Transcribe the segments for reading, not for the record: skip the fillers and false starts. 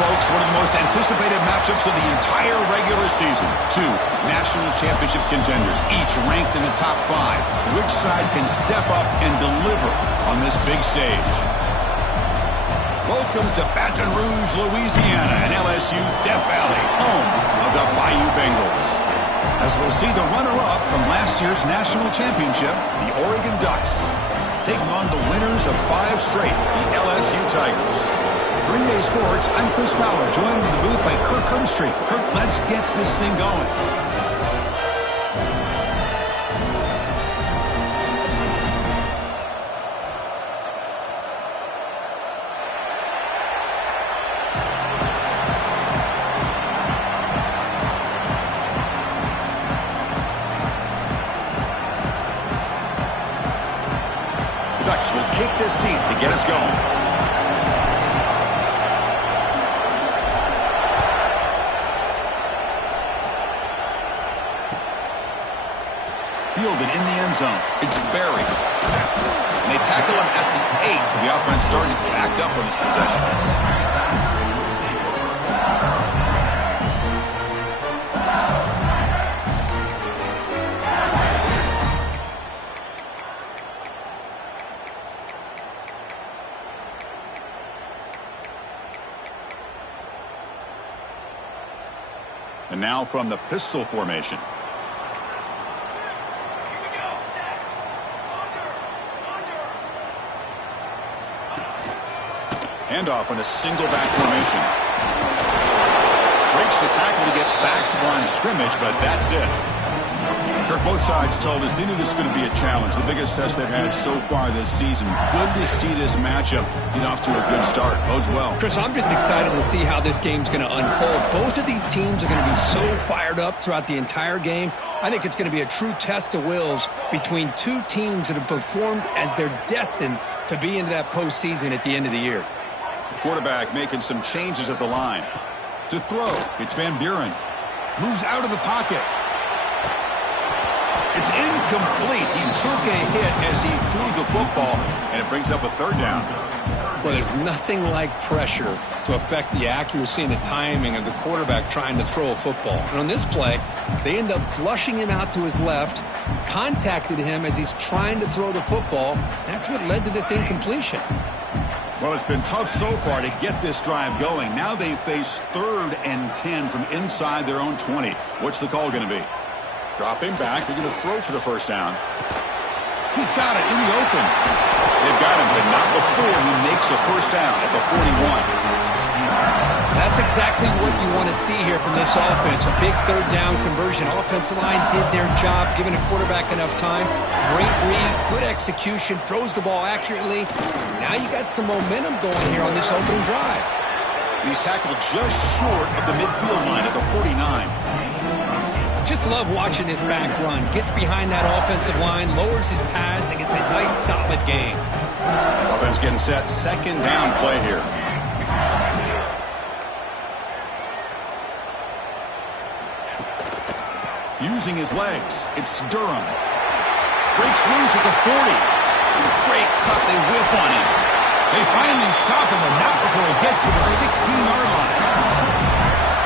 folks, one of the most anticipated matchups of the entire regular season. Two national championship contenders, each ranked in the top 5. Which side can step up and deliver on this big stage? Welcome to Baton Rouge, Louisiana, and LSU's Death Valley, home of the Bayou Bengals. As we'll see the runner-up from last year's national championship, the Oregon Ducks, taking on the winners of 5 straight, the LSU Tigers. Green Bay Sports, I'm Chris Fowler, joined in the booth by Kirk Herbstreit. Kirk, let's get this thing going. The Ducks will kick this deep to get us going. Fielded in the end zone. It's buried. And they tackle him at the 8 so the offense starts backed up on this possession. And now from the pistol formation. Handoff on a single back formation. Breaks the tackle to get back to the line of scrimmage, but that's it. Kirk, both sides told us they knew this was going to be a challenge. The biggest test they've had so far this season. Good to see this matchup get off to a good start. Bodes well. Chris, I'm just excited to see how this game's going to unfold. Both of these teams are going to be so fired up throughout the entire game. I think it's going to be a true test of wills between two teams that have performed as they're destined to be into that postseason at the end of the year. Quarterback making some changes at the line. To throw, it's Van Buren. Moves out of the pocket. It's incomplete. He took a hit as he threw the football, and it brings up a 3rd down. Well, there's nothing like pressure to affect the accuracy and the timing of the quarterback trying to throw a football. And on this play, they end up flushing him out to his left, contacted him as he's trying to throw the football. That's what led to this incompletion. Well, it's been tough so far to get this drive going. Now they face 3rd and 10 from inside their own 20. What's the call going to be? Dropping back. They're going to throw for the 1st down. He's got it in the open. They've got him, but not before he makes a 1st down at the 41. That's exactly what you want to see here from this offense. A big 3rd down conversion. Offensive line did their job, giving a quarterback enough time. Great read, good execution, throws the ball accurately. Now you got some momentum going here on this opening drive. He's tackled just short of the midfield line at the 49. Just love watching this back run. Gets behind that offensive line, lowers his pads, and gets a nice solid gain. Offense getting set. 2nd down play here. Using his legs, it's Durham. Breaks loose at the 40. Great cut, they whiff on him. They finally stop him, but not before he gets to the 16-yard line.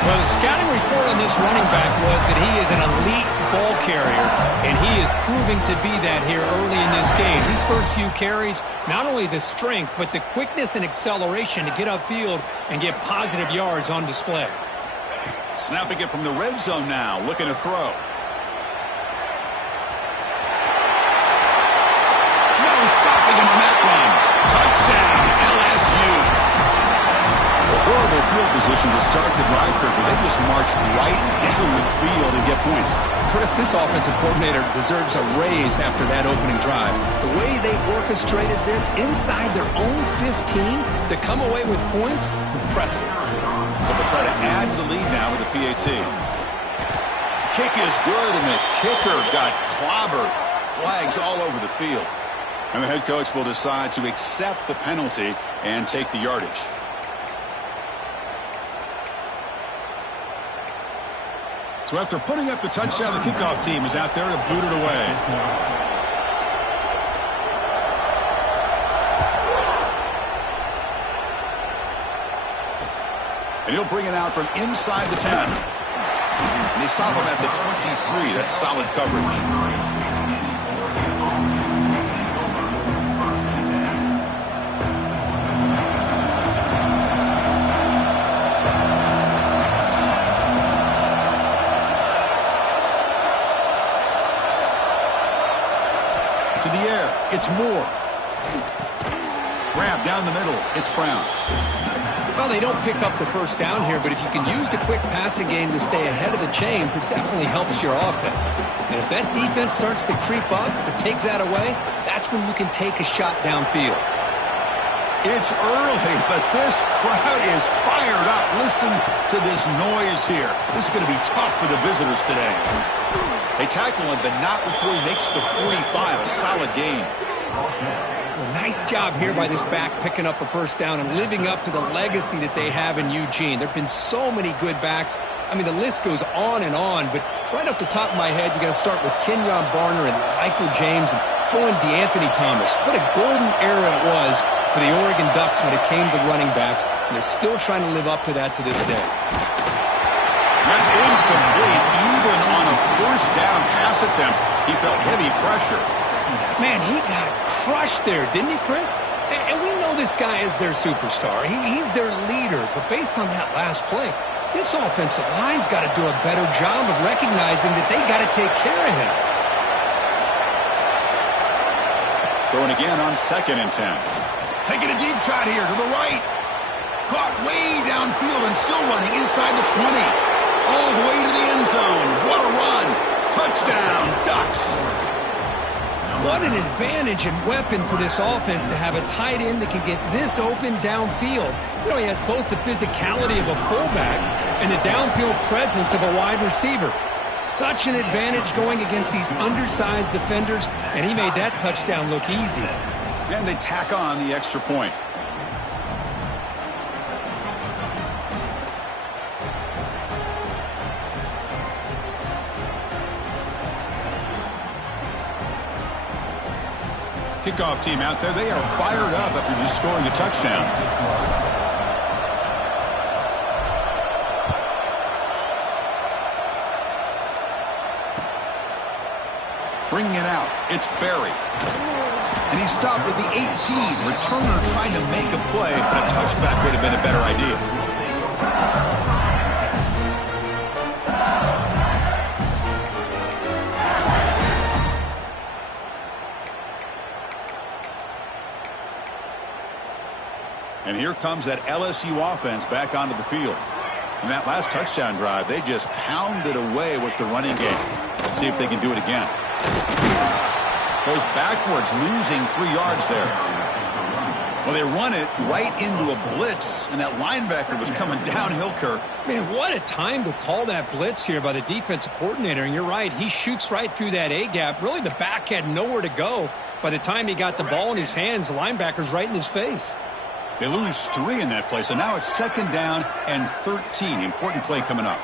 Well, the scouting report on this running back was that he is an elite ball carrier, and he is proving to be that here early in this game. These first few carries, not only the strength, but the quickness and acceleration to get upfield and get positive yards on display. Snapping it from the red zone now, looking to throw. No stopping him on that run. Touchdown, LSU. A horrible field position to start the drive, Kirk, but they just march right down the field and get points. Chris, this offensive coordinator deserves a raise after that opening drive. The way they orchestrated this inside their own 15 to come away with points, impressive. But they'll try to add to the lead now with the PAT. Kick is good, and the kicker got clobbered. Flags all over the field. And the head coach will decide to accept the penalty and take the yardage. So after putting up the touchdown, the kickoff team is out there to boot it away. And And he'll bring it out from inside the 10. And they stop him at the 23. That's solid coverage. To the air, it's Moore. Grab down the middle, it's Brown. Well, they don't pick up the first down here, but if you can use the quick passing game to stay ahead of the chains, it definitely helps your offense. And if that defense starts to creep up and take that away, that's when you can take a shot downfield. It's early, but this crowd is fired up. Listen to this noise here. This is going to be tough for the visitors today. They tackle him, but not before he makes the 45, a solid gain. Well, nice job here by this back picking up a first down and living up to the legacy that they have in Eugene. There have been so many good backs. I mean, the list goes on and on, but right off the top of my head, you got to start with Kenyon Barner and Michael James and throw in DeAnthony Thomas. What a golden era it was for the Oregon Ducks when it came to running backs, and they're still trying to live up to that to this day. That's incomplete. Even on a first down pass attempt, he felt heavy pressure. Man, he got crushed there, didn't he, Chris? And we know this guy is their superstar. He's their leader. But based on that last play, this offensive line's got to do a better job of recognizing that they got to take care of him. Throwing again on 2nd and 10. Taking a deep shot here to the right. Caught way downfield and still running inside the 20. All the way to the end zone. What a run. Touchdown, Ducks. What an advantage and weapon for this offense to have a tight end that can get this open downfield. You know, he has both the physicality of a fullback and the downfield presence of a wide receiver. Such an advantage going against these undersized defenders, and he made that touchdown look easy. And they tack on the extra point. Kickoff team out there, they are fired up after just scoring a touchdown. Bringing it out, it's Barry. And he stopped with the 18. Returner trying to make a play, but a touchback would have been a better idea. And here comes that LSU offense back onto the field. In that last touchdown drive, they just pounded away with the running game. Let's see if they can do it again. Goes backwards, losing 3 yards there. Well, they run it right into a blitz, and that linebacker was coming downhill, Kirk. Man, what a time to call that blitz here by the defensive coordinator. And you're right, he shoots right through that A-gap. Really, the back had nowhere to go. By the time he got the ball in his hands, the linebacker's right in his face. They lose 3 in that play, so now it's 2nd down and 13. Important play coming up.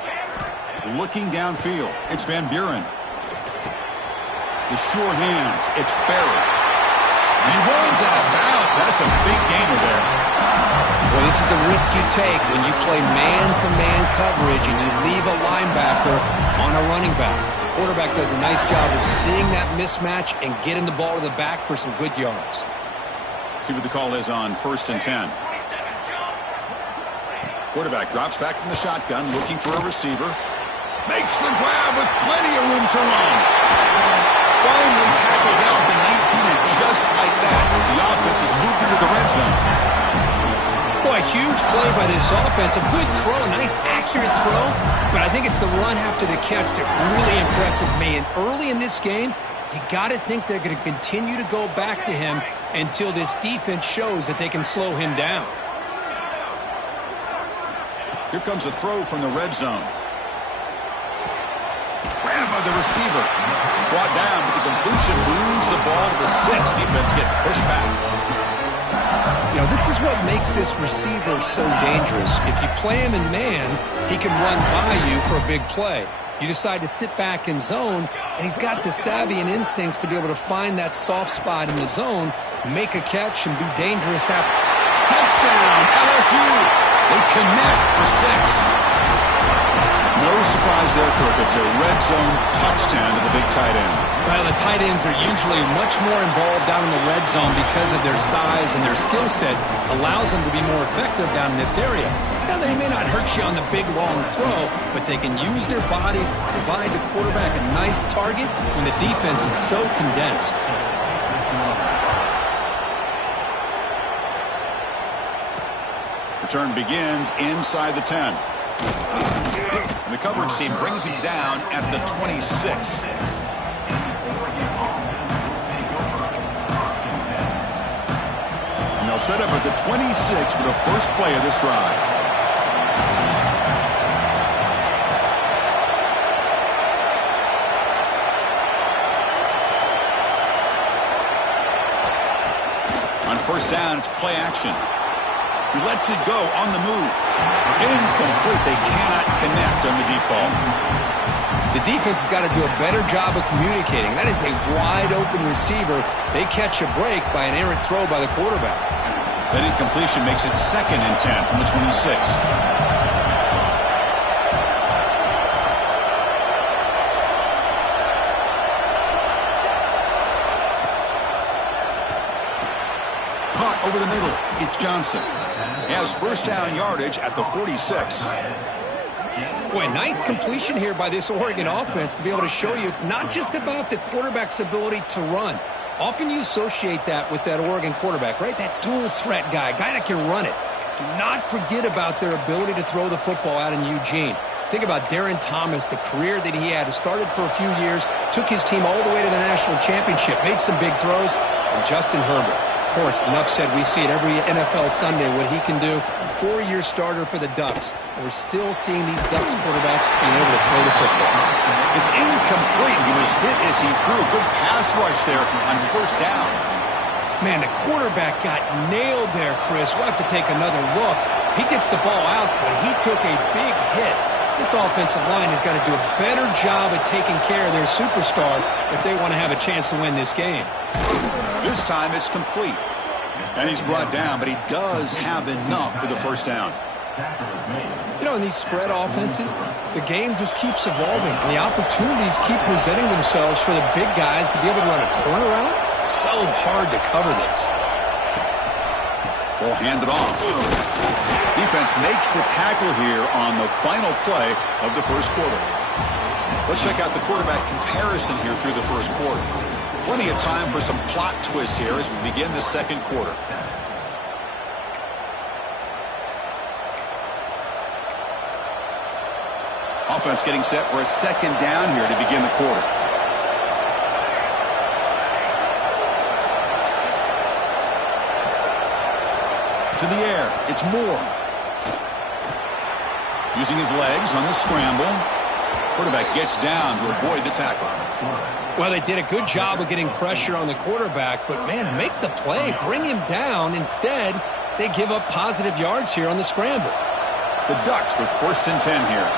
Looking downfield, it's Van Buren. The sure hands, it's Barry. And he runs out of bounds. That's a big gainer there. Well, this is the risk you take when you play man-to-man coverage and you leave a linebacker on a running back. The quarterback does a nice job of seeing that mismatch and getting the ball to the back for some good yards. See what the call is on 1st and 10. Quarterback drops back from the shotgun, looking for a receiver. Makes the grab with plenty of room to run. Finally tackled down at the 19, and just like that, the offense has moved into the red zone. Boy, a huge play by this offense. A good throw, a nice accurate throw, but I think it's the run after the catch that really impresses me. And early in this game, you got to think they're going to continue to go back to him until this defense shows that they can slow him down. Here comes a throw from the red zone. Grabbed by the receiver. Brought down, but the completion moves the ball to the 6. Defense getting pushed back. You know, this is what makes this receiver so dangerous. If you play him in man, he can run by you for a big play. You decide to sit back in zone, and he's got the savvy and instincts to be able to find that soft spot in the zone, make a catch, and be dangerous after. Touchdown, LSU. They connect for 6. No surprise there, Kirk. It's a red zone touchdown to the big tight end. Well, the tight ends are usually much more involved down in the red zone because of their size, and their skill set allows them to be more effective down in this area. Now, they may not hurt you on the big, long throw, but they can use their bodies to provide the quarterback a nice target when the defense is so condensed. Return begins inside the 10. And the coverage team brings him down at the 26. And they'll set up at the 26 for the first play of this drive. On first down, it's play action. He lets it go on the move. Incomplete. They cannot connect on the deep ball. The defense has got to do a better job of communicating. That is a wide-open receiver. They catch a break by an errant throw by the quarterback. That incompletion makes it 2nd and 10 from the 26. Caught over the middle. It's Johnson. He has first down yardage at the 46. Boy, nice completion here by this Oregon offense to be able to show you it's not just about the quarterback's ability to run. Often you associate that with that Oregon quarterback, right? That dual threat guy that can run it. Do not forget about their ability to throw the football out in Eugene. Think about Darren Thomas, the career that he had. He started for a few years, took his team all the way to the national championship, made some big throws, and Justin Herbert. Of course, enough said, we see it every NFL Sunday what he can do. 4-year starter for the Ducks. And we're still seeing these Ducks quarterbacks being able to throw the football. It's incomplete. He was hit as he threw. Good pass rush there on first down. Man, the quarterback got nailed there, Chris. We'll have to take another look. He gets the ball out, but he took a big hit. This offensive line has got to do a better job of taking care of their superstar if they want to have a chance to win this game. This time it's complete. And he's brought down, but he does have enough for the first down. You know, in these spread offenses, the game just keeps evolving, and the opportunities keep presenting themselves for the big guys to be able to run a corner out. So hard to cover this. Ball handed off. Defense makes the tackle here on the final play of the first quarter. Let's check out the quarterback comparison here through the first quarter. Plenty of time for some plot twists here as we begin the second quarter. Offense getting set for a second down here to begin the quarter. To the air, it's Moore. Using his legs on the scramble. Quarterback gets down to avoid the tackle. Well, they did a good job of getting pressure on the quarterback, but, man, make the play. Bring him down. Instead, they give up positive yards here on the scramble. The Ducks with 1st and 10 here.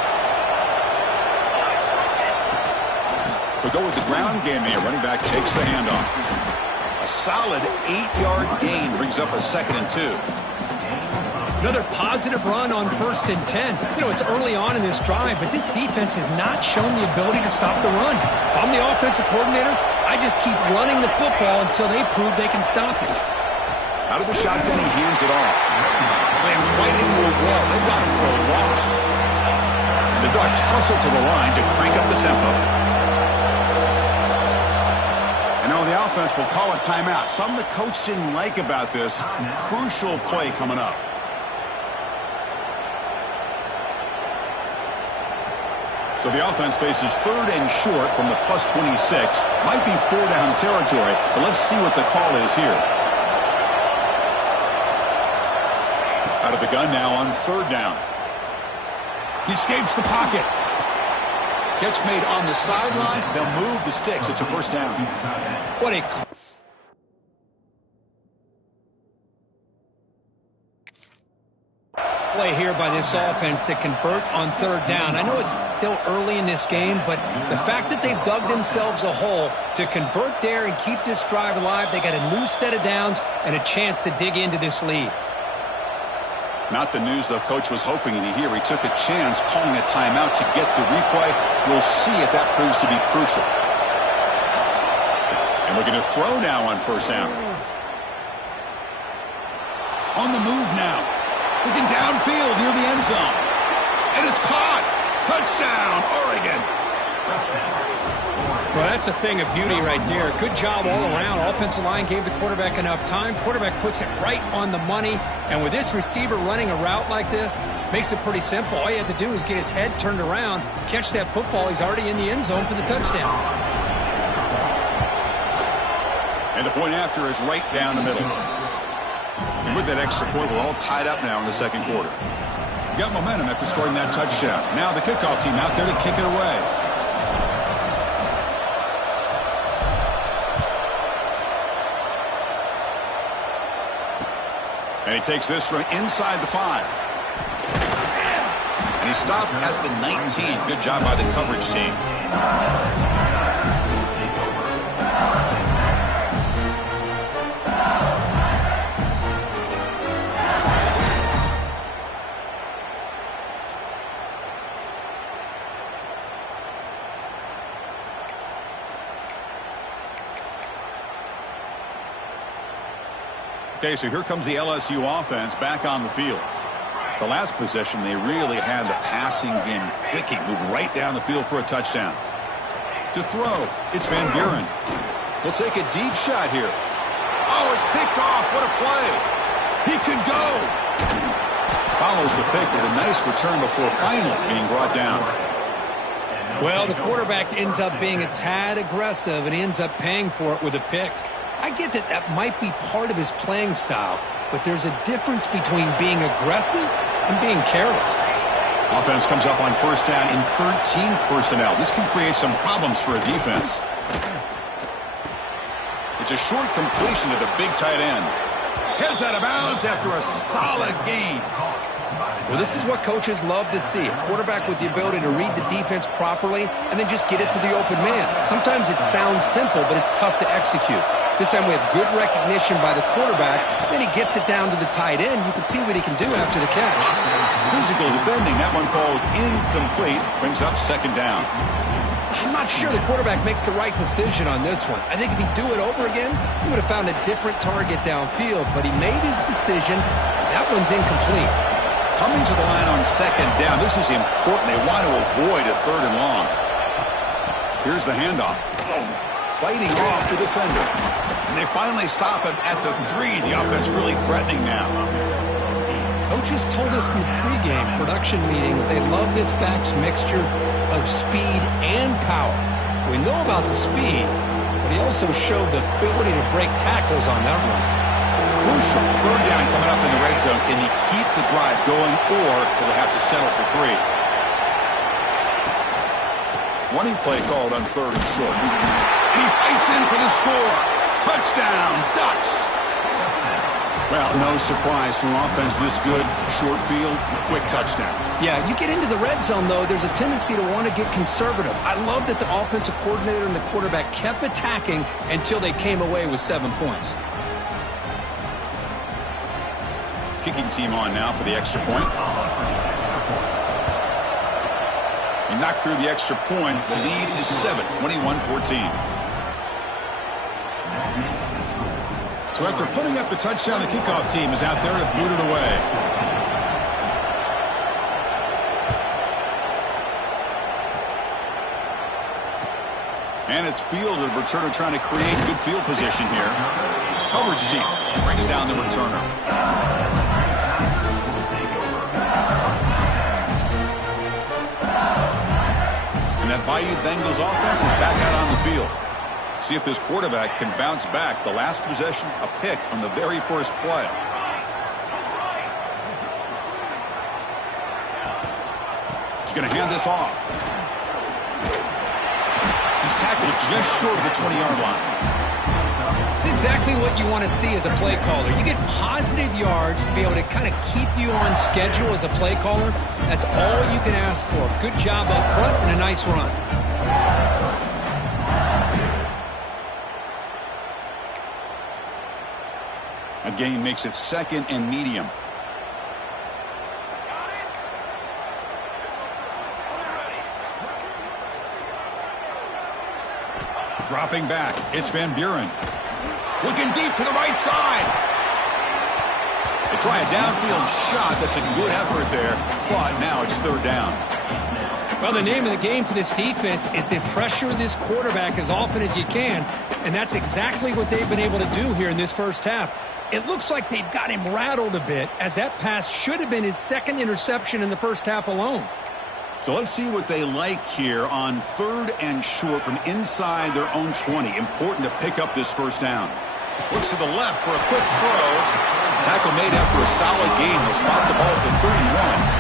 They go with the ground game here. Running back takes the handoff. A solid 8-yard gain brings up a 2nd and 2. Another positive run on 1st and 10. You know, it's early on in this drive, but this defense has not shown the ability to stop the run. If I'm the offensive coordinator, I just keep running the football until they prove they can stop it. Out of the shotgun, he hands it off. Slams right into a wall. They've got him for a loss. And the Ducks hustle to the line to crank up the tempo. And now the offense will call a timeout. Something the coach didn't like about this. Crucial play coming up. So the offense faces 3rd and short from the +26. Might be 4-down territory, but let's see what the call is here. Out of the gun now on 3rd down. He escapes the pocket. Catch made on the sidelines. They'll move the sticks. It's a 1st down. What a play here by this offense to convert on 3rd down. I know it's still early in this game, but the fact that they've dug themselves a hole to convert there and keep this drive alive, they got a new set of downs and a chance to dig into this lead. Not the news the coach was hoping to hear. He took a chance calling a timeout to get the replay. We'll see if that proves to be crucial. And looking to throw now on first down. On the move now. Looking downfield near the end zone. And it's caught. Touchdown, Oregon. Well, that's a thing of beauty right there. Good job all around. Offensive line gave the quarterback enough time. Quarterback puts it right on the money. And with this receiver running a route like this, makes it pretty simple. All you have to do is get his head turned around, catch that football. He's already in the end zone for the touchdown. And the point after is right down the middle. And with that extra point, we're all tied up now in the second quarter. Got momentum after scoring that touchdown. Now the kickoff team out there to kick it away. And he takes this from inside the 5. And he stopped at the 19. Good job by the coverage team. Okay, so here comes the LSU offense back on the field. The last possession, they really had the passing game clicking, moved right down the field for a touchdown. To throw, it's Van Buren. He'll take a deep shot here. Oh, it's picked off. What a play. He could go. Follows the pick with a nice return before finally being brought down. Well, the quarterback ends up being a tad aggressive, and he ends up paying for it with a pick. I get that that might be part of his playing style, but there's a difference between being aggressive and being careless. Offense comes up on first down in 13 personnel. This can create some problems for a defense. It's a short completion to the big tight end. Heads out of bounds after a solid gain. Well, this is what coaches love to see. A quarterback with the ability to read the defense properly and then just get it to the open man. Sometimes it sounds simple, but it's tough to execute. This time we have good recognition by the quarterback. Then he gets it down to the tight end. You can see what he can do after the catch. Physical defending. That one falls incomplete. Brings up second down. I'm not sure the quarterback makes the right decision on this one. I think if he'd do it over again, he would have found a different target downfield. But he made his decision. That one's incomplete. Coming to the line on second down. This is important. They want to avoid a third and long. Here's the handoff. Fighting off the defender. And they finally stop him at the 3. The offense really threatening now. Coaches told us in the pregame production meetings they love this back's mixture of speed and power. We know about the speed, but he also showed the ability to break tackles on that run. Crucial. Third down coming up in the red zone. Can he keep the drive going, or will they have to settle for 3? Running play called on third and short. And he fights in for the score. Touchdown, Ducks. Well, no surprise from offense this good. Short field, quick touchdown. Yeah, you get into the red zone, though, there's a tendency to want to get conservative. I love that the offensive coordinator and the quarterback kept attacking until they came away with 7 points. Kicking team on now for the extra point. He knocked through the extra point. The lead is 7, 21-14. So after putting up the touchdown, the kickoff team is out there to boot it away. And it's fielded. Returner trying to create good field position here. Coverage team brings down the returner. And that Bayou Bengals offense is back out on the field. See if this quarterback can bounce back. The last possession, a pick on the very first play. He's going to hand this off. He's tackled just short of the 20-yard line. It's exactly what you want to see as a play caller. You get positive yards to be able to kind of keep you on schedule as a play caller. That's all you can ask for. Good job up front and a nice run. A gain makes it 2nd and medium. Dropping back, it's Van Buren. Looking deep to the right side. They try a downfield shot. That's a good effort there, but now it's third down. Well, the name of the game for this defense is to pressure this quarterback as often as you can, and that's exactly what they've been able to do here in this first half. It looks like they've got him rattled a bit, as that pass should have been his second interception in the first half alone. So let's see what they like here on 3rd and short from inside their own 20. Important to pick up this first down. Looks to the left for a quick throw. Tackle made after a solid gain. They'll spot the ball for 31.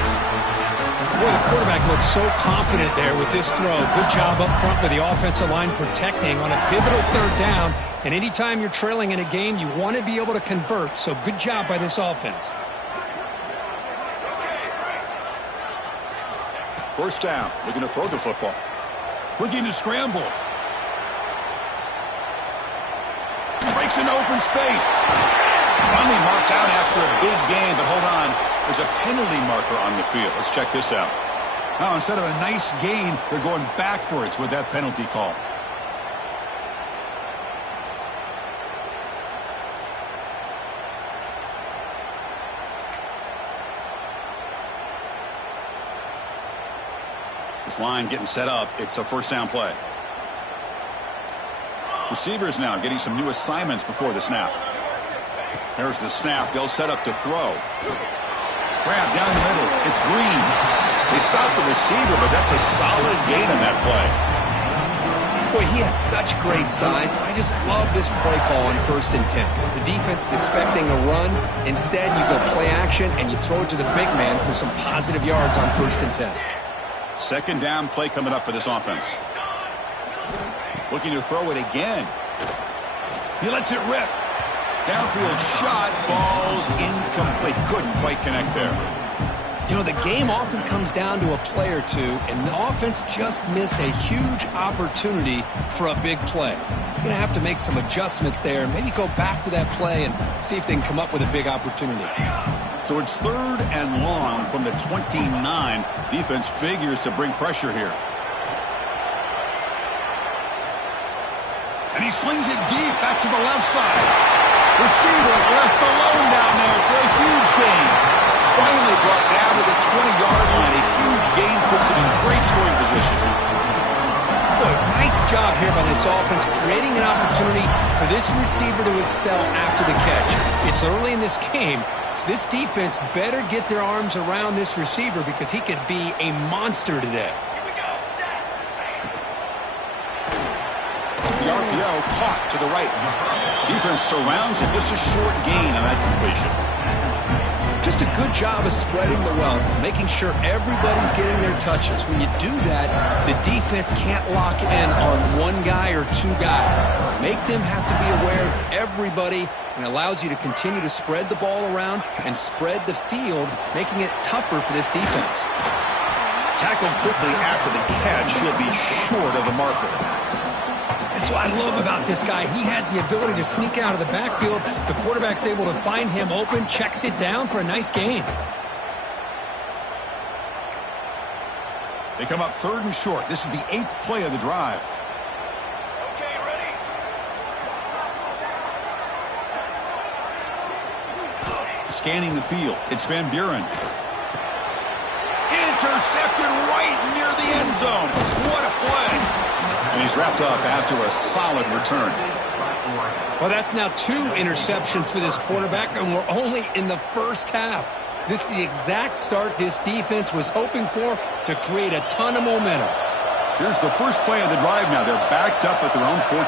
Boy, the quarterback looks so confident there with this throw. Good job up front with the offensive line protecting on a pivotal third down. And anytime you're trailing in a game, you want to be able to convert. So good job by this offense. First down, looking to throw the football. Looking to scramble. Breaks into open space. Finally marked out after a big gain, but hold on. There's a penalty marker on the field. Let's check this out. Now, instead of a nice gain, they're going backwards with that penalty call. This line getting set up. It's a first down play. Receivers now getting some new assignments before the snap. There's the snap. They'll set up to throw. Grab down the middle. It's Green. They stop the receiver, but that's a solid gain on that play. Boy, he has such great size. I just love this play call on 1st and 10. The defense is expecting a run. Instead, you go play action, and you throw it to the big man for some positive yards on 1st and 10. Second down play coming up for this offense. Looking to throw it again. He lets it rip. Downfield shot falls incomplete. Couldn't quite connect there. You know, the game often comes down to a play or two, and the offense just missed a huge opportunity for a big play. You're going to have to make some adjustments there, maybe go back to that play and see if they can come up with a big opportunity. So it's 3rd and long from the 29. Defense figures to bring pressure here. And he slings it deep back to the left side. Receiver left alone down there for a huge gain. Finally brought down to the 20-yard line. A huge gain puts him in great scoring position. Boy, nice job here by this offense, creating an opportunity for this receiver to excel after the catch. It's early in this game, so this defense better get their arms around this receiver because he could be a monster today. The RPO caught to the right. Defense surrounds it. Just a short gain on that completion. Just a good job of spreading the wealth, making sure everybody's getting their touches. When you do that, the defense can't lock in on one guy or two guys. Make them have to be aware of everybody, and allows you to continue to spread the ball around and spread the field, making it tougher for this defense. Tackled quickly after the catch. He'll be short of the marker. That's what I love about this guy. He has the ability to sneak out of the backfield. The quarterback's able to find him open, checks it down for a nice gain. They come up 3rd and short. This is the 8th play of the drive. Okay, ready? Scanning the field. It's Van Buren. Intercepted right near the end zone. What a play. And he's wrapped up after a solid return. Well, that's now 2 interceptions for this quarterback, and we're only in the first half. This is the exact start this defense was hoping for to create a ton of momentum. Here's the first play of the drive now. They're backed up at their own 14.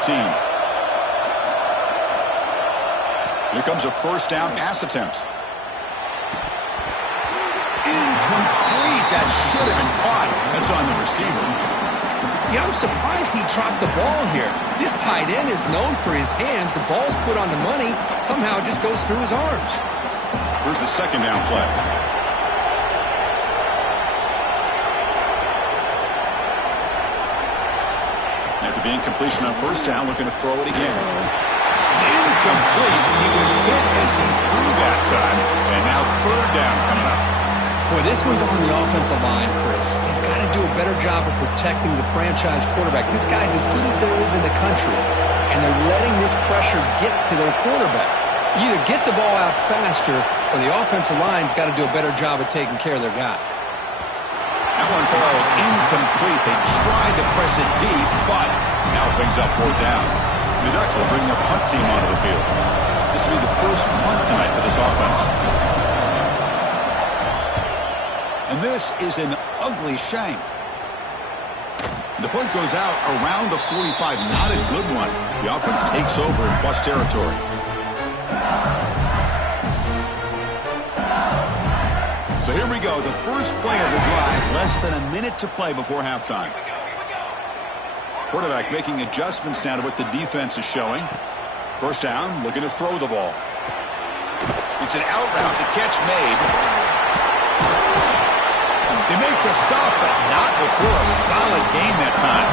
Here comes a first down pass attempt. Incomplete. That should have been caught. That's on the receiver. Yeah, I'm surprised he dropped the ball here. This tight end is known for his hands. The ball's put on the money. Somehow it just goes through his arms. Here's the second down play. After the incompletion on first down, looking to throw it again. It's incomplete. He was hit as he threw that time. And now 3rd down coming up. Boy, this one's on the offensive line, Chris. They've got to do a better job of protecting the franchise quarterback. This guy's as good as there is in the country, and they're letting this pressure get to their quarterback. You either get the ball out faster, or the offensive line's got to do a better job of taking care of their guy. That one falls incomplete. They tried to press it deep, but now brings up 4th down. The Ducks will bring their punt team onto the field. This will be the first punt tonight for this offense. And this is an ugly shank. The punt goes out around the 45. Not a good one. The offense takes over in plus territory. So here we go. The first play of the drive. Less than a minute to play before halftime. Quarterback making adjustments now to what the defense is showing. First down, looking to throw the ball. It's an out route. The catch made. They make the stop, but not before a solid gain that time.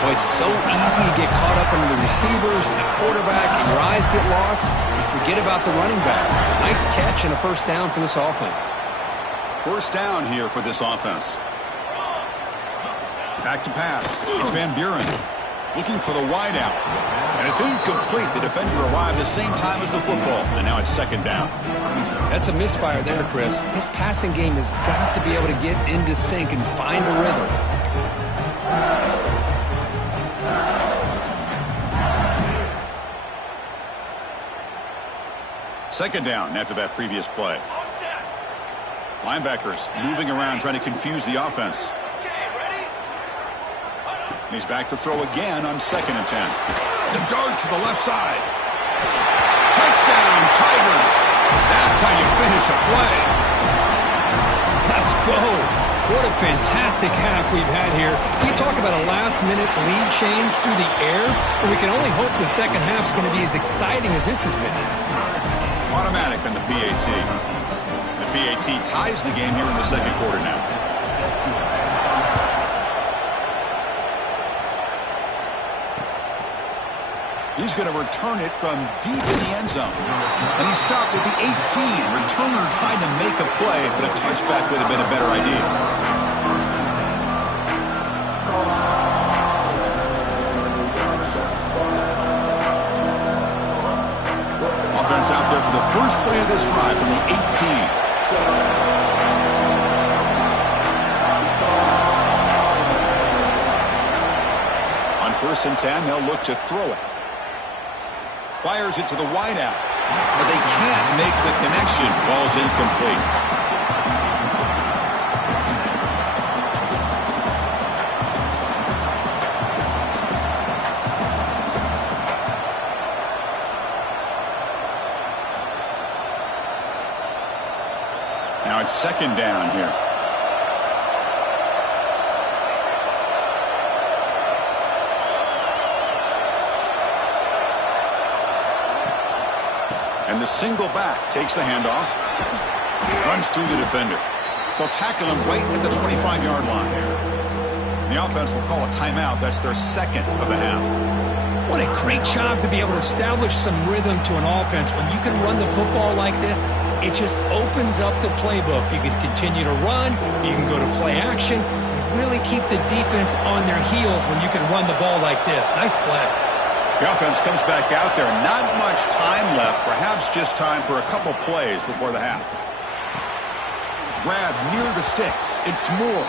Boy, it's so easy to get caught up under the receivers and the quarterback, and your eyes get lost. You forget about the running back. Nice catch and a first down for this offense. First down here for this offense. Back to pass. It's Van Buren looking for the wide out. And it's incomplete. The defender arrived the same time as the football, and now it's second down. That's a misfire there, Chris. This passing game has got to be able to get into sync and find a rhythm. Second down after that previous play. Linebackers moving around trying to confuse the offense. And he's back to throw again on 2nd and 10. To dart to the left side. Touchdown, Tigers. That's how you finish a play. Let's go. What a fantastic half we've had here. We talk about a last-minute lead change through the air, and we can only hope the second half's going to be as exciting as this has been. Automatic on the PAT. The PAT ties the game here in the second quarter now. He's going to return it from deep in the end zone. And he stopped with the 18. Returner tried to make a play, but a touchback would have been a better idea. Offense out there for the first play of this drive from the 18. On 1st and 10, they'll look to throw it. Fires it to the wideout, but they can't make the connection. Ball's incomplete. Now it's second down here. And the single back takes the handoff. Runs through the defender. They'll tackle him right at the 25-yard line. The offense will call a timeout. That's their second of the half. What a great job to be able to establish some rhythm to an offense. When you can run the football like this, it just opens up the playbook. You can continue to run. You can go to play action. You really keep the defense on their heels when you can run the ball like this. Nice play. The offense comes back out there. Not much time left. Perhaps just time for a couple plays before the half. Grab near the sticks. It's Moore.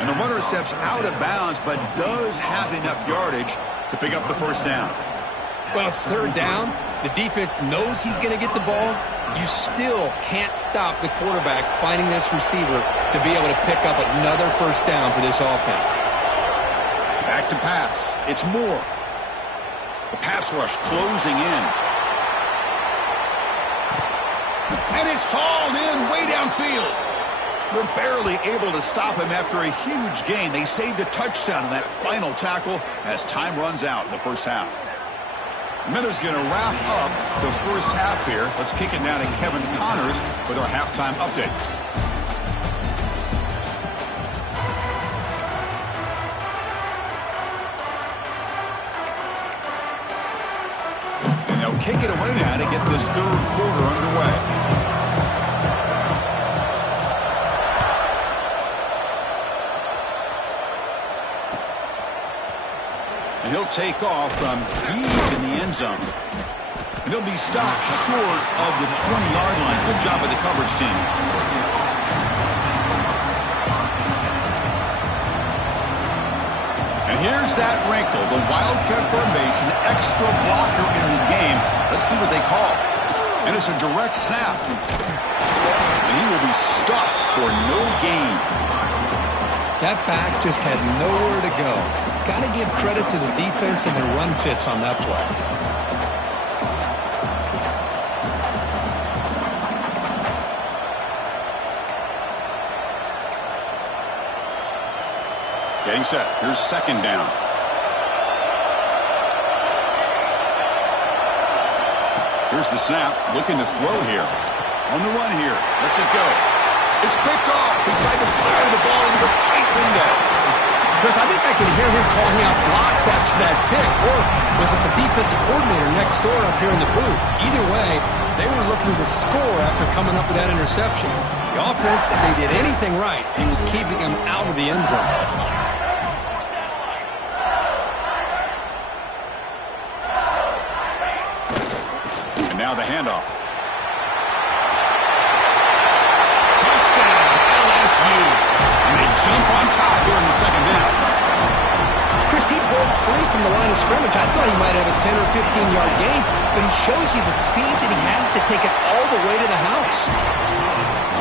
And the runner steps out of bounds, but does have enough yardage to pick up the first down. Well, it's third down. The defense knows he's going to get the ball. You still can't stop the quarterback finding this receiver to be able to pick up another first down for this offense. Back to pass. It's Moore. The pass rush closing in. And it's hauled in way downfield. They're barely able to stop him after a huge gain. They saved a touchdown in that final tackle as time runs out in the first half. Miller's going to wrap up the first half here. Let's kick it down to Kevin Connors with our halftime update. And they'll kick it away now to get this third quarter underway. And he'll take off from deep in the end zone. And he'll be stopped short of the 20-yard line. Good job by the coverage team. And here's that wrinkle, the Wildcat formation, extra blocker in the game. Let's see what they call. And it's a direct snap. And he will be stuffed for no gain. That back just had nowhere to go. Got to give credit to the defense and their run fits on that play. Getting set. Here's second down. Here's the snap. Looking to throw here. On the run here. Lets it go. It's picked off. He tried to fire the ball into a tight window. Chris, I think I can hear him calling out blocks after that pick. Or was it the defensive coordinator next door up here in the booth? Either way, they were looking to score after coming up with that interception. The offense, if they did anything right, he was keeping them out of the end zone. Now the handoff. Touchdown, LSU. And they jump on top here in the second half. Chris, he broke free from the line of scrimmage. I thought he might have a 10 or 15-yard gain, but he shows you the speed that he has to take it all the way to the house.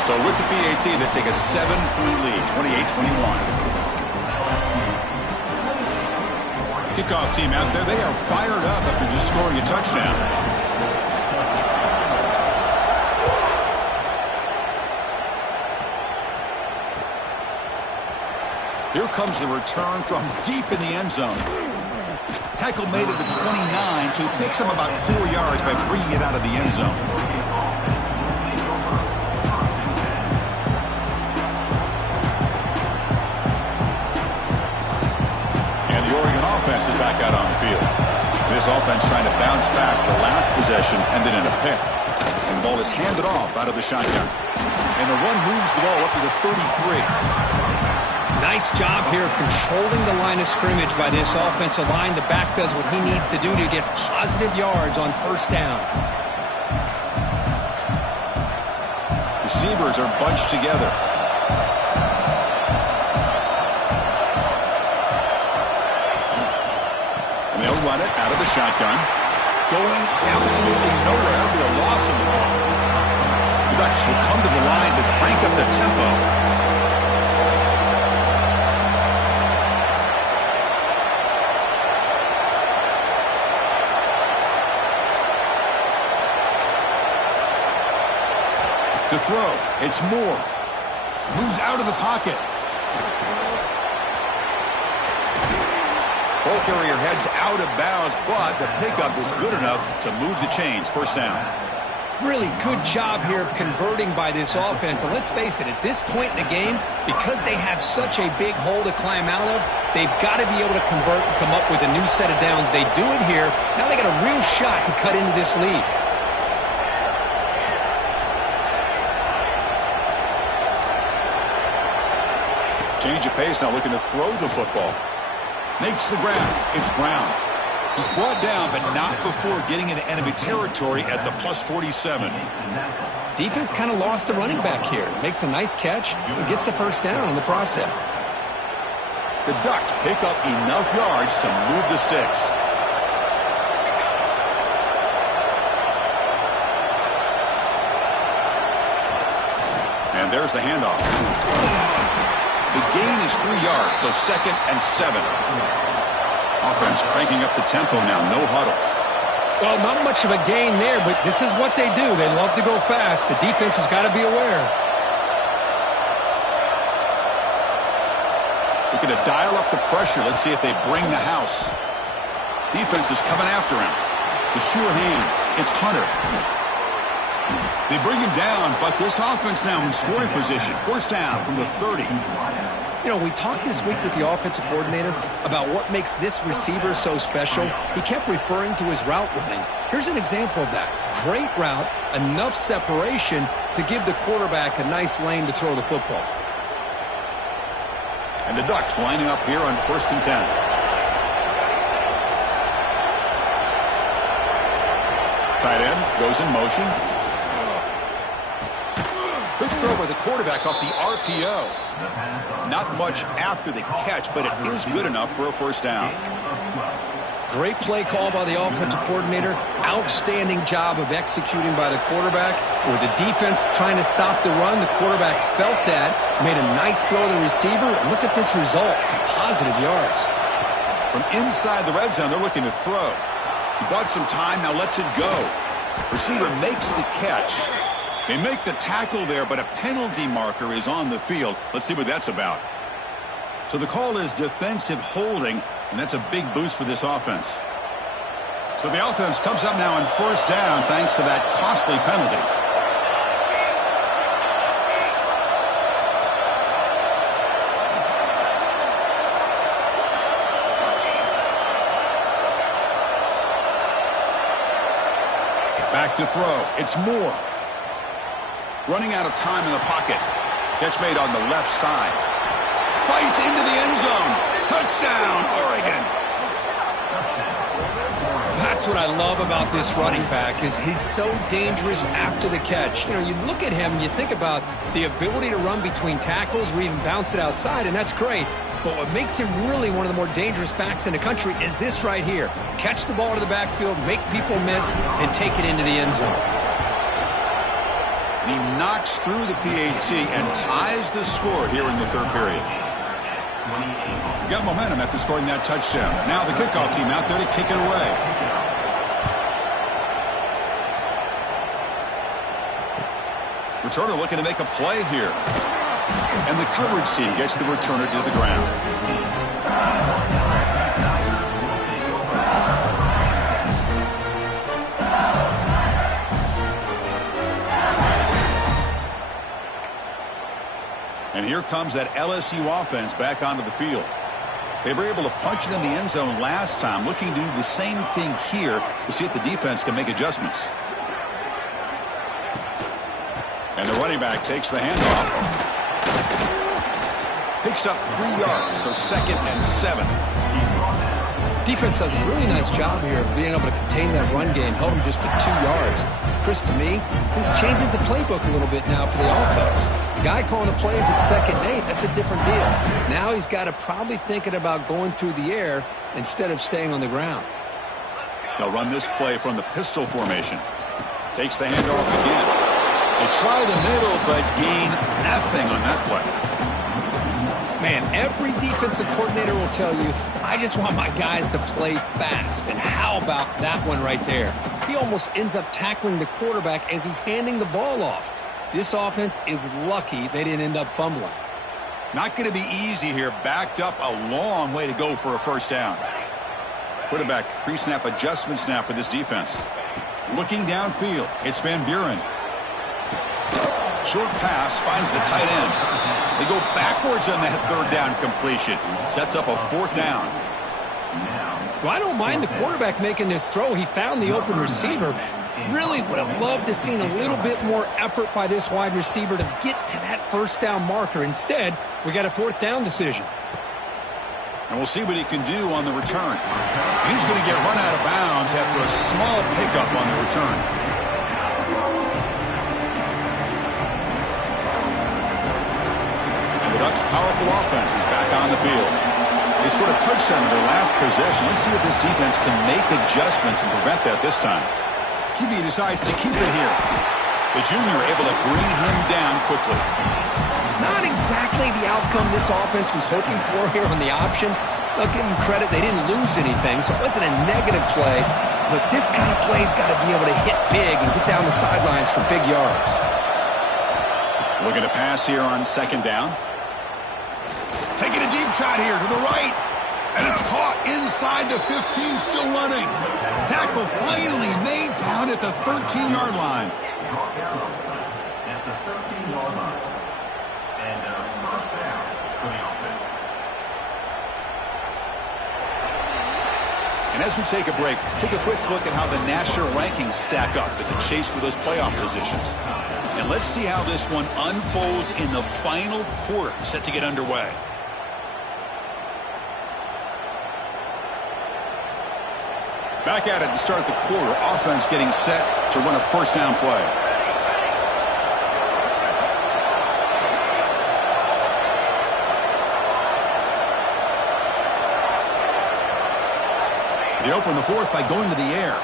So with the PAT, they take a 7-point lead, 28-21. Kickoff team out there, they are fired up after just scoring a touchdown. Here comes the return from deep in the end zone. Tackle made at the 29, so he picks him about 4 yards by bringing it out of the end zone. And the Oregon offense is back out on the field. This offense trying to bounce back the last possession, ended in a pick. And the ball is handed off out of the shotgun. And the run moves the ball up to the 33. Nice job here of controlling the line of scrimmage by this offensive line. The back does what he needs to do to get positive yards on first down. Receivers are bunched together. And they'll run it out of the shotgun. Going absolutely nowhere with a loss of the ball. The Ducks will come to the line to crank up the tempo. To throw. It's Moore. Moves out of the pocket. Ball carrier heads out of bounds, but the pickup was good enough to move the chains. First down. Really good job here of converting by this offense. And let's face it, at this point in the game, because they have such a big hole to climb out of, they've got to be able to convert and come up with a new set of downs. They do it here. Now they got a real shot to cut into this lead. Change of pace now, looking to throw the football. Makes the ground. It's Brown. He's brought down, but not before getting into enemy territory at the plus 47. Defense kind of lost a running back here. Makes a nice catch and gets the first down in the process. The Ducks pick up enough yards to move the sticks. And there's the handoff. The gain is 3 yards, so 2nd and 7. Offense cranking up the tempo now, no huddle. Well, not much of a gain there, but this is what they do. They love to go fast. The defense has got to be aware. Looking to dial up the pressure. Let's see if they bring the house. Defense is coming after him. The sure hands. It's Hunter. They bring him down, but this offense now in scoring position. First down from the 30. You know, we talked this week with the offensive coordinator about what makes this receiver so special. He kept referring to his route running. Here's an example of that. Great route, enough separation to give the quarterback a nice lane to throw the football. And the Ducks lining up here on 1st and 10. Tight end goes in motion. Quick throw by the quarterback off the RPO. Not much after the catch, but it is good enough for a first down. Great play call by the offensive coordinator. Outstanding job of executing by the quarterback. With the defense trying to stop the run, the quarterback felt that, made a nice throw to the receiver. Look at this result. Some positive yards. From inside the red zone, they're looking to throw. He bought some time, now lets it go. Receiver makes the catch. They make the tackle there, but a penalty marker is on the field. Let's see what that's about. So the call is defensive holding, and that's a big boost for this offense. So the offense comes up now on first down thanks to that costly penalty. Back to throw. It's Moore. Running out of time in the pocket. Catch made on the left side. Fights into the end zone. Touchdown, Oregon. That's what I love about this running back is he's so dangerous after the catch. You know, you look at him and you think about the ability to run between tackles or even bounce it outside, and that's great. But what makes him really one of the more dangerous backs in the country is this right here. Catch the ball to the backfield, make people miss, and take it into the end zone. He knocks through the PAT and ties the score here in the third period. Got momentum after scoring that touchdown. Now the kickoff team out there to kick it away. Returner looking to make a play here. And the coverage team gets the returner to the ground. And here comes that LSU offense back onto the field. They were able to punch it in the end zone last time, looking to do the same thing here to see if the defense can make adjustments. And the running back takes the handoff. Picks up 3 yards, so 2nd and 7. Defense does a really nice job here of being able to contain that run game, held him just to 2 yards. Chris, to me, this changes the playbook a little bit now for the offense. The guy calling the plays at 2nd and 8, that's a different deal. Now he's got to probably thinking about going through the air instead of staying on the ground. They'll run this play from the pistol formation. Takes the handoff again. They try the middle, but gain nothing on that play. Man, every defensive coordinator will tell you, I just want my guys to play fast. And how about that one right there? He almost ends up tackling the quarterback as he's handing the ball off. This offense is lucky they didn't end up fumbling. Not going to be easy here. Backed up a long way to go for a first down. Quarterback pre-snap adjustments now for this defense. Looking downfield, it's Van Buren. Short pass finds the tight end. They go backwards on that third down completion. Sets up a 4th down. Well, I don't mind the quarterback making this throw. He found the open receiver. Really would have loved to have seen a little bit more effort by this wide receiver to get to that first down marker. Instead, we got a 4th down decision. And we'll see what he can do on the return. He's going to get run out of bounds after a small pickup on the return. The Ducks' powerful offense is back on the field. They scored a touchdown in their last possession. Let's see if this defense can make adjustments and prevent that this time. QB decides to keep it here. The junior able to bring him down quickly. Not exactly the outcome this offense was hoping for here on the option. I'll give them credit. They didn't lose anything, so it wasn't a negative play. But this kind of play's got to be able to hit big and get down the sidelines for big yards. Looking to pass here on 2nd down. Taking a deep shot here to the right. And it's caught inside the 15, still running. Tackle finally made down at the 13-yard line. At the 13-yard line. And first down for the offense. And as we take a break, take a quick look at how the national rankings stack up in the chase for those playoff positions. And let's see how this one unfolds in the final quarter set to get underway. Back at it to start the quarter. Offense getting set to run a first down play. They open the fourth by going to the air.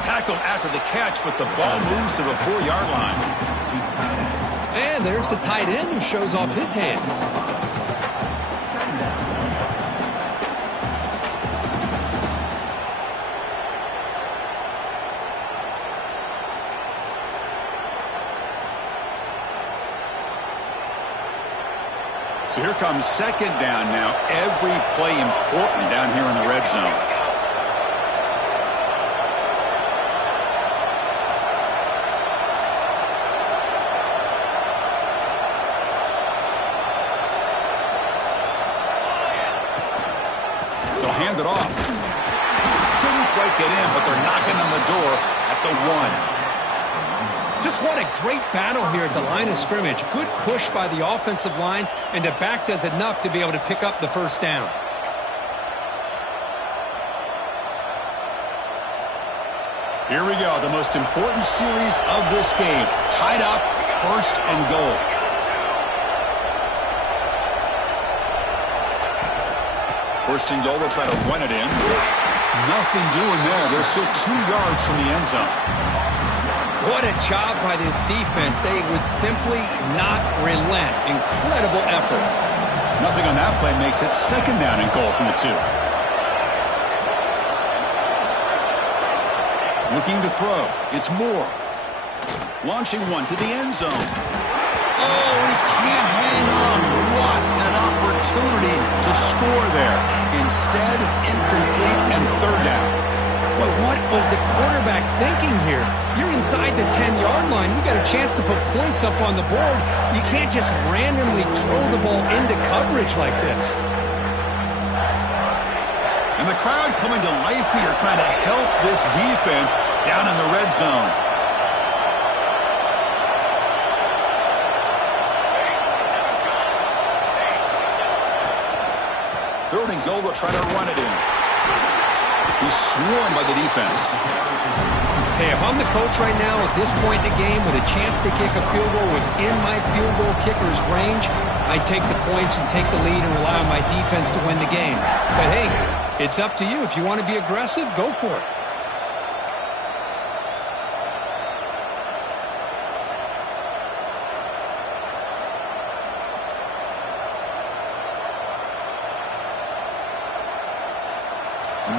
Tackled after the catch, but the ball moves to the 4-yard line. And there's the tight end who shows off his hands. So here comes second down now. Every play important down here in the red zone. They'll hand it off. Couldn't quite get in, but they're knocking on the door at the 1. Just what a great battle here at the line of scrimmage. Good push by the offensive line, and the back does enough to be able to pick up the first down. Here we go, the most important series of this game. Tied up, first and goal. First and goal, they'll try to run it in. Nothing doing there. They're still 2 yards from the end zone. What a job by this defense. They would simply not relent. Incredible effort. Nothing on that play makes it second down and goal from the 2. Looking to throw. It's Moore. Launching one to the end zone. Oh, he can't hang on. What an opportunity to score there. Instead, incomplete and third down. Boy, what was the quarterback thinking here? You're inside the 10-yard line. You got a chance to put points up on the board. You can't just randomly throw the ball into coverage like this. And the crowd coming to life here, trying to help this defense down in the red zone. Third and goal, they'll try to run it in. He's swarmed by the defense. Hey, if I'm the coach right now at this point in the game with a chance to kick a field goal within my field goal kicker's range, I'd take the points and take the lead and rely on my defense to win the game. But hey, it's up to you. If you want to be aggressive, go for it.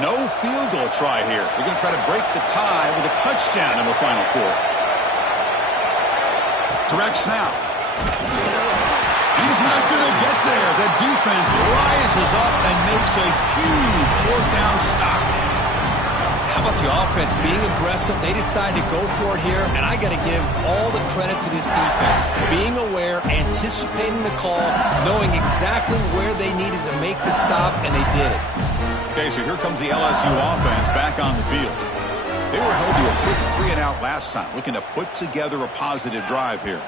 No field goal try here. They're going to try to break the tie with a touchdown in the final quarter. Direct snap. He's not going to get there. The defense rises up and makes a huge fourth down stop. How about the offense being aggressive? They decide to go for it here, and I got to give all the credit to this defense. Being aware, anticipating the call, knowing exactly where they needed to make the stop, and they did it. Okay, so here comes the LSU offense back on the field. They were held to a quick 3-and-out last time, looking to put together a positive drive here.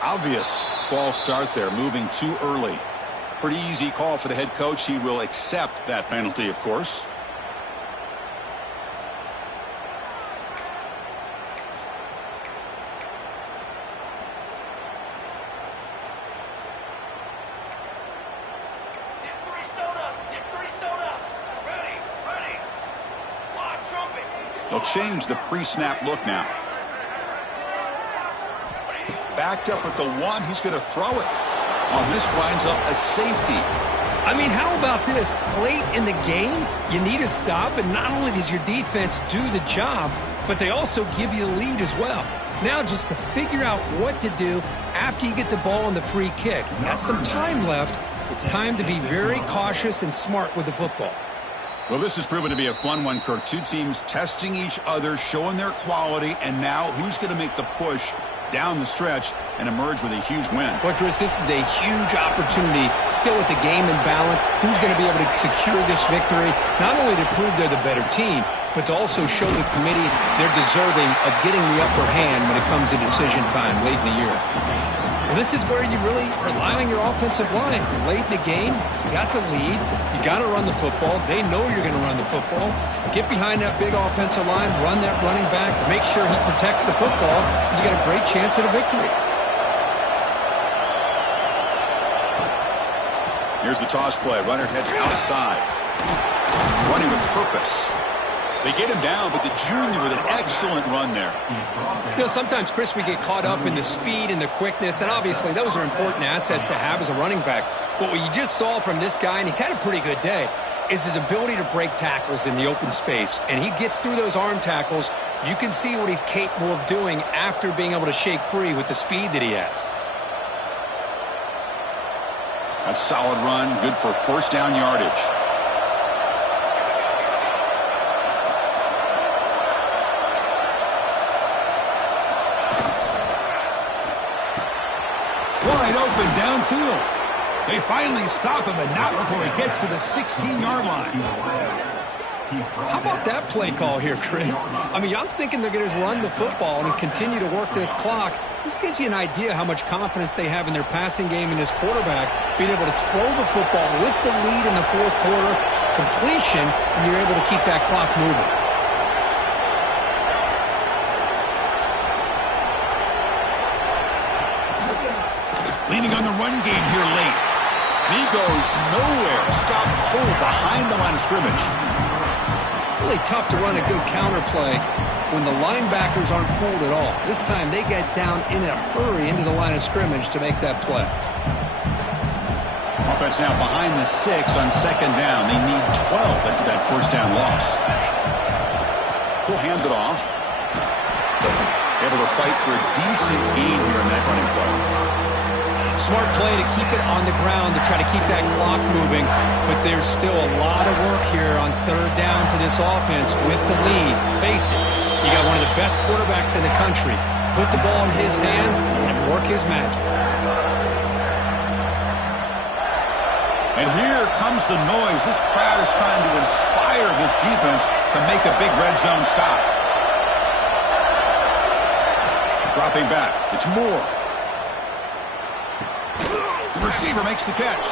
Obvious false start there, moving too early. Pretty easy call for the head coach. He will accept that penalty, of course. They'll change the pre-snap look now. Backed up at the 1. He's going to throw it. On this winds up a safety. I mean, how about this? Late in the game, you need a stop, and not only does your defense do the job, but they also give you the lead as well. Now just to figure out what to do after you get the ball on the free kick. You got some time left. It's time to be very cautious and smart with the football. Well, this has proven to be a fun one, Kirk. Two teams testing each other, showing their quality, and now who's going to make the push down the stretch and emerge with a huge win? Well, Chris, this is a huge opportunity. Still with the game in balance, who's going to be able to secure this victory, not only to prove they're the better team, but to also show the committee they're deserving of getting the upper hand when it comes to decision time late in the year. Well, this is where you really rely on your offensive line. You're late in the game, you got the lead, you got to run the football. They know you're going to run the football. Get behind that big offensive line, run that running back, make sure he protects the football, and you got a great chance at a victory. Here's the toss play. Runner heads outside. Running with purpose. They get him down, but the junior with an excellent run there. You know, sometimes, Chris, we get caught up in the speed and the quickness, and obviously those are important assets to have as a running back. But what you just saw from this guy, and he's had a pretty good day, is his ability to break tackles in the open space. And he gets through those arm tackles. You can see what he's capable of doing after being able to shake free with the speed that he has. That's a solid run, good for first down yardage. Wide open downfield. They finally stop him, but not before he gets to the 16-yard line. How about that play call here, Chris? I mean, I'm thinking they're going to run the football and continue to work this clock. This gives you an idea how much confidence they have in their passing game and this quarterback being able to throw the football with the lead in the fourth quarter, completion, and you're able to keep that clock moving. Leaning on the run game here late. And he goes nowhere. Stop cold behind the line of scrimmage. Really tough to run a good counter play when the linebackers aren't fooled at all. This time they get down in a hurry into the line of scrimmage to make that play. Offense now behind the 6 on second down. They need 12 after that first down loss. He'll hand it off. Able to fight for a decent gain here in that running play. Smart play to keep it on the ground to try to keep that clock moving, but there's still a lot of work here on third down for this offense with the lead. Face it, you got one of the best quarterbacks in the country. Put the ball in his hands and work his magic. And here comes the noise. This crowd is trying to inspire this defense to make a big red zone stop. Dropping back, it's Moore. The receiver makes the catch.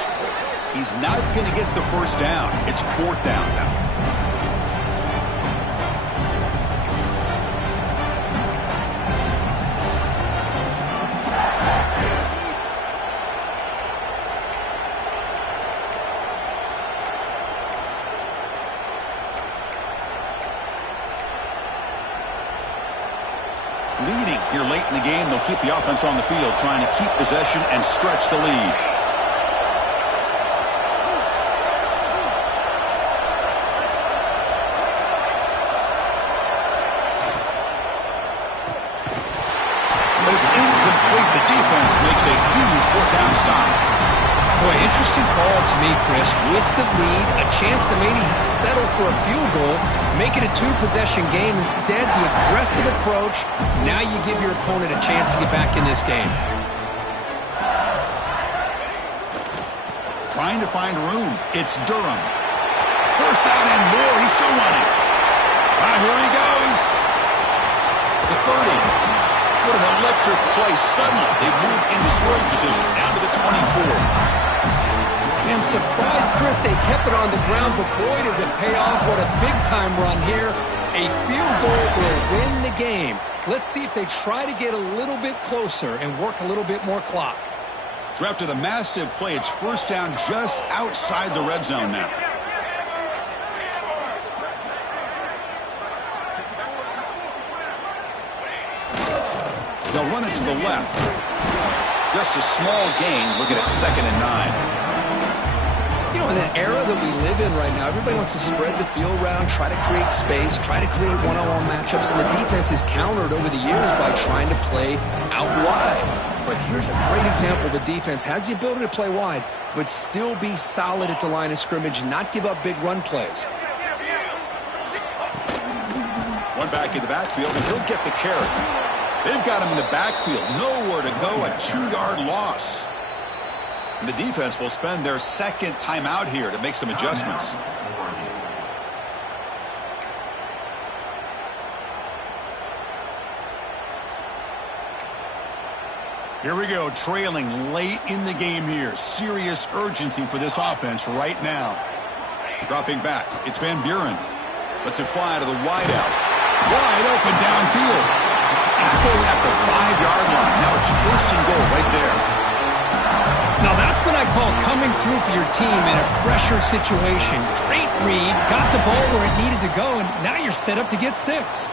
He's not going to get the first down. It's fourth down now. Leading here late in the game, they'll keep the offense on the field, trying to keep possession and stretch the lead. But it's incomplete. The defense makes a huge fourth down stop. Boy, interesting call to me, Chris. With the lead, a chance to maybe settle for a field goal, make it a two-possession game. Instead, the aggressive approach. Now you give your opponent a chance to get back in this game. Trying to find room. It's Durham. First down and more. He's still running. Here he goes. The 30. What an electric play. Suddenly, they move into scoring position down to the 24. I'm surprised, Chris, they kept it on the ground, but boy, does it pay off. What a big-time run here. A field goal will win the game. Let's see if they try to get a little bit closer and work a little bit more clock. So after the massive play, it's first down just outside the red zone now. They'll run it to the left. Just a small gain, looking at 2nd and 9. You know, in that era that we live in right now, everybody wants to spread the field around, try to create space, try to create one-on-one matchups, and the defense is countered over the years by trying to play out wide. But here's a great example. The defense has the ability to play wide, but still be solid at the line of scrimmage, not give up big run plays. One back in the backfield, and he'll get the carry. They've got him in the backfield. Nowhere to go, a 2-yard loss. And the defense will spend their second timeout here to make some adjustments. Here we go, trailing late in the game here. Serious urgency for this offense right now. Dropping back, it's Van Buren. Lets it fly to the wideout. Wide open downfield. Tackle at the 5-yard line. Now it's 1st and goal right there. Now that's what I call coming through for your team in a pressure situation. Great read, got the ball where it needed to go, and now you're set up to get 6.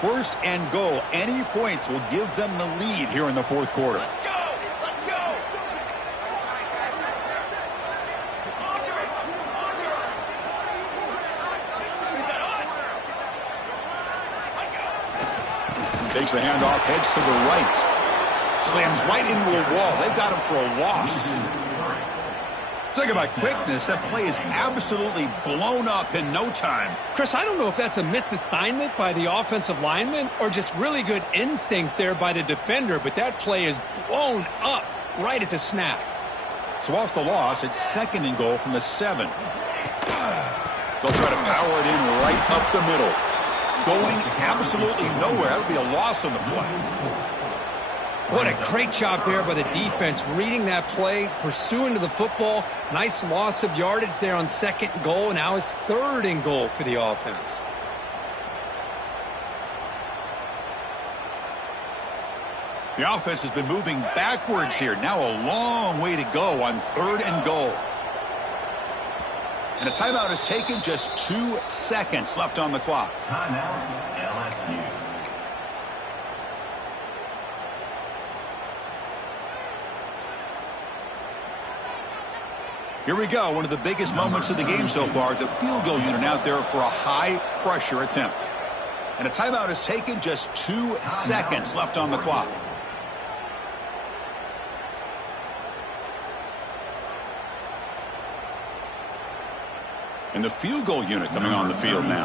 1st and goal. Any points will give them the lead here in the 4th quarter. Let's go! Let's go! Takes the handoff, heads to the right. Slams right into a wall. They've got him for a loss. Talk about quickness. That play is absolutely blown up in no time. Chris, I don't know if that's a misassignment by the offensive lineman or just really good instincts there by the defender, but that play is blown up right at the snap. So off the loss, it's 2nd and goal from the 7. They'll try to power it in right up the middle. Going absolutely nowhere. That would be a loss on the play. What a great job there by the defense, reading that play, pursuing to the football. Nice loss of yardage there on 2nd and goal. Now it's 3rd and goal for the offense. The offense has been moving backwards here. Now a long way to go on 3rd and goal. And a timeout is taken, just 2 seconds left on the clock. Timeout, LSU. Here we go, one of the biggest moments of the game so far. The field goal unit out there for a high-pressure attempt. And a timeout is taken, just 2 seconds left on the clock. And the field goal unit coming on the field now.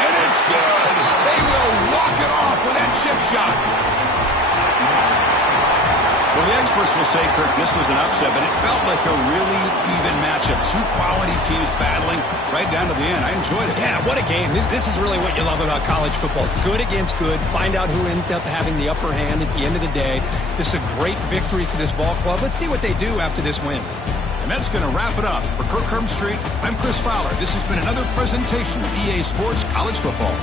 And it's good. They will walk it off with that chip shot. Well, the experts will say, Kirk, this was an upset, but it felt like a really even matchup. 2 quality teams battling right down to the end. I enjoyed it. Yeah, what a game. This is really what you love about college football. Good against good. Find out who ends up having the upper hand at the end of the day. This is a great victory for this ball club. Let's see what they do after this win. And that's going to wrap it up. For Kirk Street, I'm Chris Fowler. This has been another presentation of EA Sports College Football.